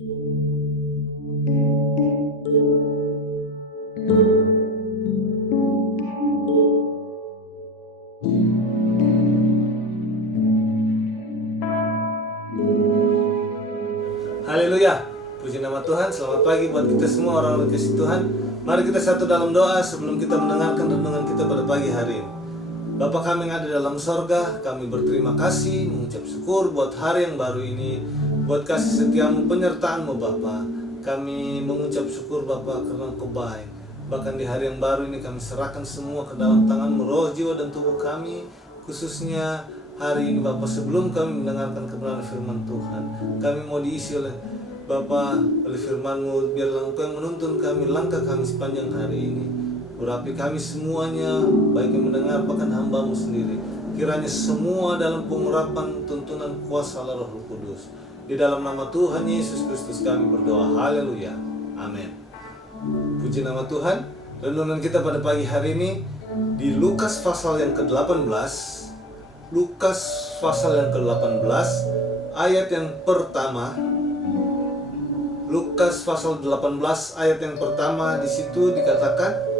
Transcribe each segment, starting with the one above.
Haleluya, puji nama Tuhan. Selamat pagi buat kita semua orang-orang kasih Tuhan. Mari kita satu dalam doa sebelum kita mendengarkan renungan kita pada pagi hari ini. Bapa kami yang ada dalam sorga, kami berterima kasih, mengucap syukur buat hari yang baru ini, buat kasih setiamu, penyertaanmu Bapa. Kami mengucap syukur Bapa karena Engkau baik. Bahkan di hari yang baru ini kami serahkan semua ke dalam tangan-Mu, roh, jiwa, dan tubuh kami. Khususnya hari ini Bapa, sebelum kami mendengarkan kebenaran firman Tuhan, kami mau diisi oleh Bapa, oleh firman-Mu. Biarlah Engkau yang menuntun kami, langkah kami sepanjang hari ini. Urapi kami semuanya, baik yang mendengar bahkan hamba-Mu sendiri. Kiranya semua dalam pengurapan tuntunan kuasa Allah Roh Kudus. Di dalam nama Tuhan Yesus Kristus kami berdoa. Haleluya. Amin. Puji nama Tuhan. Renungan kita pada pagi hari ini di Lukas pasal yang ke-18. Lukas pasal yang ke-18 ayat yang pertama. Lukas pasal 18 ayat yang pertama, di situ dikatakan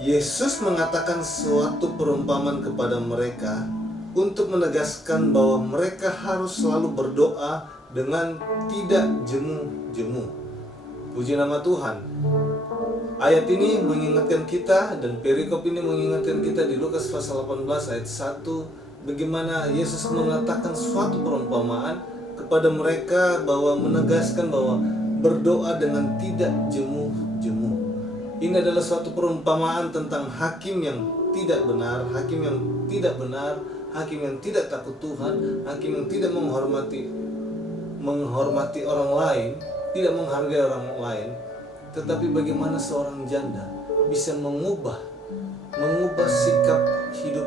Yesus mengatakan suatu perumpamaan kepada mereka untuk menegaskan bahwa mereka harus selalu berdoa dengan tidak jemu-jemu. Puji nama Tuhan. Ayat ini mengingatkan kita, dan perikop ini mengingatkan kita di Lukas pasal 18 ayat 1, bagaimana Yesus mengatakan suatu perumpamaan kepada mereka bahwa menegaskan bahwa berdoa dengan tidak jemu-jemu. Ini adalah suatu perumpamaan tentang hakim yang tidak benar, hakim yang tidak benar, hakim yang tidak takut Tuhan, hakim yang tidak menghormati orang lain, tidak menghargai orang lain. Tetapi bagaimana seorang janda bisa mengubah sikap hidup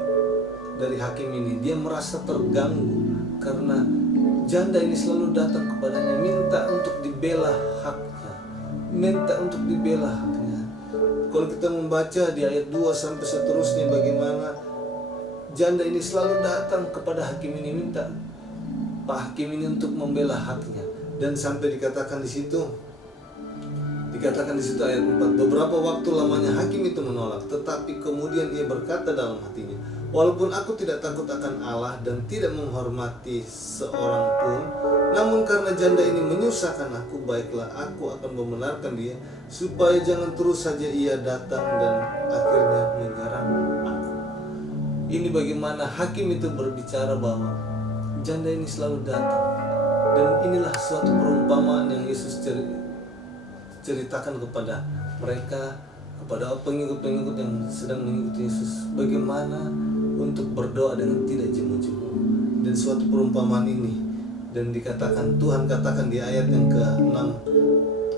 dari hakim ini. Dia merasa terganggu karena janda ini selalu datang kepadanya, minta untuk dibela haknya, minta untuk dibela haknya. Kalau kita membaca di ayat 2 sampai seterusnya, bagaimana janda ini selalu datang kepada hakim ini, minta Pak Hakim ini untuk membela haknya. Dan sampai dikatakan di situ ayat 4, beberapa waktu lamanya hakim itu menolak, tetapi kemudian ia berkata dalam hatinya, walaupun aku tidak takut akan Allah dan tidak menghormati seorang pun, namun karena janda ini menyusahkan aku, baiklah aku akan membenarkan dia, supaya jangan terus saja ia datang dan akhirnya menyerang aku. Ini bagaimana hakim itu berbicara bahwa janda ini selalu datang. Dan inilah suatu perumpamaan yang Yesus ceritakan kepada mereka, kepada pengikut-pengikut yang sedang mengikuti Yesus, bagaimana untuk berdoa dengan tidak jemu-jemu. Dan suatu perumpamaan ini, dan dikatakan, Tuhan katakan di ayat yang ke-6,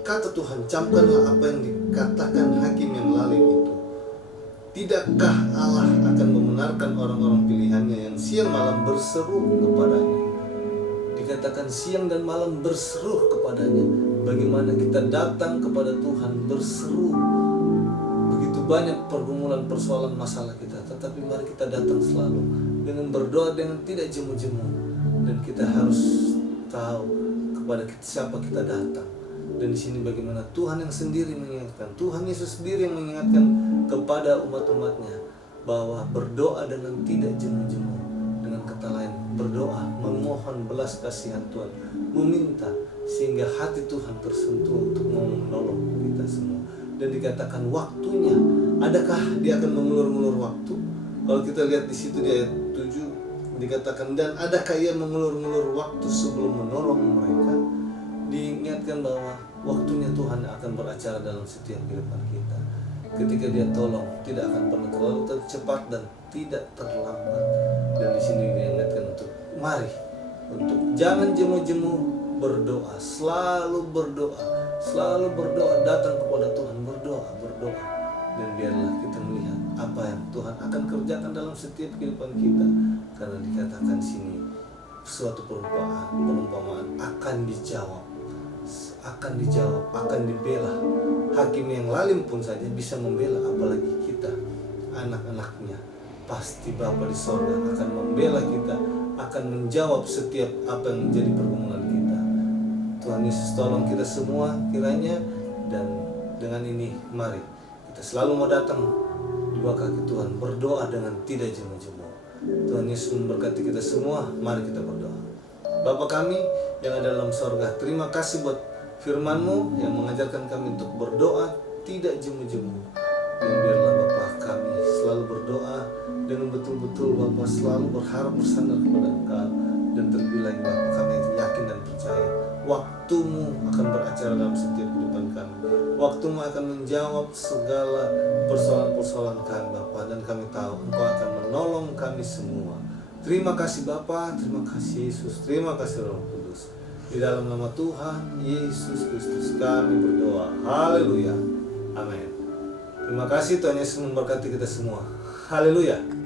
kata Tuhan, camkanlah apa yang dikatakan hakim yang lalim itu. Tidakkah Allah akan membenarkan orang-orang pilihannya yang siang malam berseru kepadanya? Dikatakan siang dan malam berseru kepadanya. Bagaimana kita datang kepada Tuhan berseru. Begitu banyak pergumulan, persoalan, masalah kita, tetapi mari kita datang selalu dengan berdoa dengan tidak jemu-jemu. Dan kita harus tahu kepada siapa kita datang. Dan di sini bagaimana Tuhan yang sendiri mengingatkan, Tuhan Yesus sendiri yang mengingatkan kepada umat-umatnya bahwa berdoa dengan tidak jemu-jemu. Dengan kata lain, berdoa, memohon belas kasihan Tuhan, meminta sehingga hati Tuhan tersentuh untuk mau menolong kita semua. Dan dikatakan waktunya, adakah dia akan mengulur-ngulur waktu? Kalau kita lihat di situ di ayat 7 dikatakan, dan adakah ia mengulur-ngulur waktu sebelum menolong mereka? Diingatkan bahwa waktunya Tuhan akan beracara dalam setiap kehidupan kita. Ketika dia tolong, tidak akan pernah terlalu cepat dan tidak terlambat. Dan di sini diingatkan untuk mari, untuk jangan jemu-jemu berdoa, selalu berdoa, datang kepada Tuhan, berdoa. Dan biarlah kita melihat apa yang Tuhan akan kerjakan dalam setiap kehidupan kita. Karena dikatakan sini suatu perumpamaan akan dijawab, akan dibela. Hakim yang lalim pun saja bisa membela, apalagi kita, anak-anaknya. Pasti Bapa di sorga akan membela kita, akan menjawab setiap apa yang menjadi pergumulan kita. Tuhan Yesus tolong kita semua kiranya. Dan dengan ini mari kita selalu mau datang di bawah kaki Tuhan, berdoa dengan tidak jemu-jemu. Tuhan Yesus memberkati kita semua. Mari kita berdoa. Bapa kami yang ada dalam sorga, terima kasih buat firman-Mu yang mengajarkan kami untuk berdoa tidak jemu-jemu. Dan biarlah Bapa kami selalu berdoa dengan betul-betul Bapa selalu berharap bersandar kepada Engkau. Dan terlebih lagi Bapa kami yakin dan percaya waktu-Mu akan beracara dalam setiap kehidupan kami. Waktu-Mu akan menjawab segala persoalan-persoalan kami Bapa. Dan kami tahu Engkau akan menolong kami semua. Terima kasih Bapa, terima kasih Yesus, terima kasih Roh Kudus. Di dalam nama Tuhan Yesus Kristus kami berdoa. Haleluya. Amin. Terima kasih, Tuhan Yesus memberkati kita semua. Haleluya.